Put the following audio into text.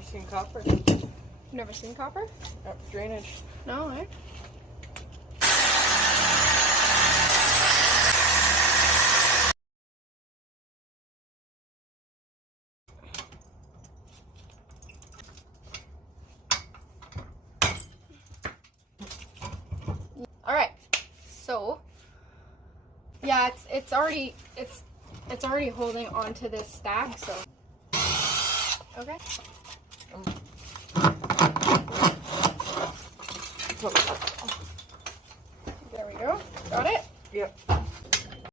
never seen copper. Never seen copper? Drainage. No, eh? All right, so yeah, it's already holding onto this stack, so okay.